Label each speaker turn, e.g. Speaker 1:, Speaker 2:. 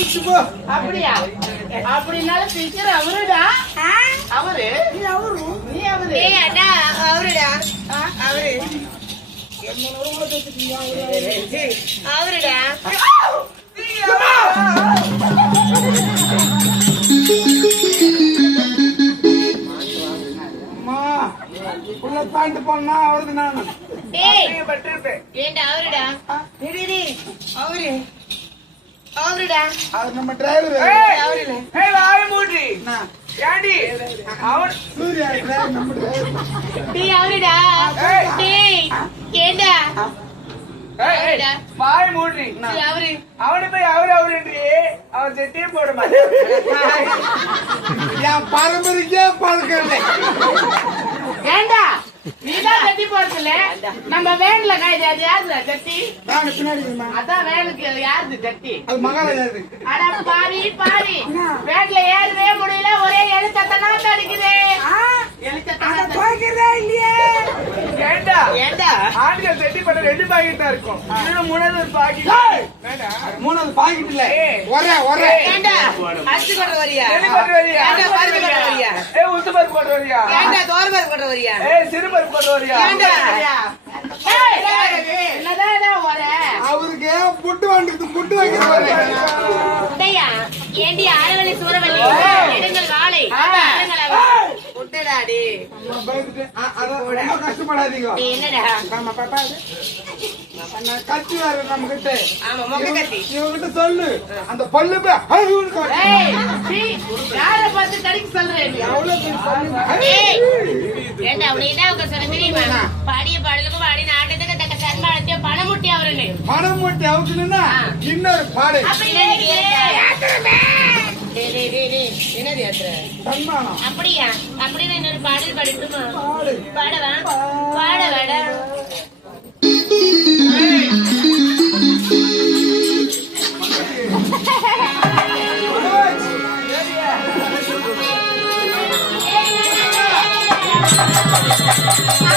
Speaker 1: போ
Speaker 2: அப்படியா? அப்படின்னாலும் டீச்சர் அவருடா. அவரு? நீ அவரு.
Speaker 3: ஏய் அண்ணா அவருடா. அவரு. அவருடா.
Speaker 1: அம்மா உள்ள பேண்ட் பண்ணா அவரது நானு.
Speaker 3: அவருடா? அவரு. அவருடா.
Speaker 1: அது நம்ம டிரைவர்
Speaker 3: அவருடா.
Speaker 4: ஏய் வாய மூடி ஏண்டி அவன்
Speaker 1: சூர்யா டிரைவர் நம்ம டிரைவர்
Speaker 3: டேய் அவருடா. ஏண்டா.
Speaker 4: வாய மூடி
Speaker 3: அவரு.
Speaker 4: அவனை போய் அவரு அவருன்றி. அவன் செட்டியே போட மாட்டான்.
Speaker 1: என் பரம்பரைக்கே பழக்கம் இல்லை
Speaker 2: ஏண்டா நீதான் கட்டி போறதுல நம்ம வேன்ல காய்து அது யாருடா கட்டி
Speaker 1: நாங்க பின்னாடி.
Speaker 2: அதான் வேனுக்கு யாருது கட்டி
Speaker 1: அது மகாராஜாது
Speaker 2: அட பாவி பாவி. வேன்ல ஏறவே முடியல ஒரே எழுத்தத்தனா அடிக்குது எழுத்தத்தனா
Speaker 4: ஏண்டா?
Speaker 3: ஏண்டா?
Speaker 4: ஆண்கள் செட்டி பண்ண ரெண்டு பாக்கெட் தான் இருக்கும். இன்னும் மூணாவது பாக்கெட்.
Speaker 1: மூணாவது பாக்கெட் இல்ல. ஒரே ஒரே.
Speaker 3: ஏண்டா? அரிசி கொண்டு வரியா?
Speaker 4: கொண்டு வரியா?
Speaker 3: ஏண்டா பருப்பு கொண்டு வரியா?
Speaker 4: ஏய் உளுத்து பருப்பு கொண்டு வரியா?
Speaker 3: ஏண்டா தோரபருப்பு கொண்டு வரியா?
Speaker 4: ஏய் சிறு பருப்பு கொண்டு வரியா?
Speaker 3: ஏண்டா?
Speaker 1: அவருக்கு புட்டு வாங்கிட்டு புட்டு வைக்கிறது
Speaker 3: உடையா ஏண்டி ஆரவழி சூரவள்ளி? எடுங்கள்
Speaker 1: அதான் ரொம்ப கஷ்டப்படாதீங்க.
Speaker 3: என்னடா?
Speaker 1: நம்ம பாப்பா கத்தி வேற நம்ம கிட்ட
Speaker 3: ஆமா மொக்க கத்தி.
Speaker 1: இவங்கிட்ட சொல்லு. அந்த பல்லு
Speaker 2: யார பார்த்து தடிக்க சொல்றேன்?
Speaker 1: எவ்வளவு
Speaker 3: ஏண்டா உனக்கு என்ன உங்க சொல்ல தெரியுமா பாடிய பாடலுக்கு பாடி நாட்டத்துக்கு தக்க சன்மானத்தையோ பணம் முட்டி அவருன்னு.
Speaker 1: பணம் மூட்டி அவுக்கணும்னா இன்னொரு பாடு.
Speaker 3: அப்படின்னா. என்னது அப்படியா? அப்படின்னு இன்னொரு பாடல் படிட்டுமா?
Speaker 1: பாடு.
Speaker 3: பாடவா? பாட. வாடா
Speaker 1: ஏய்,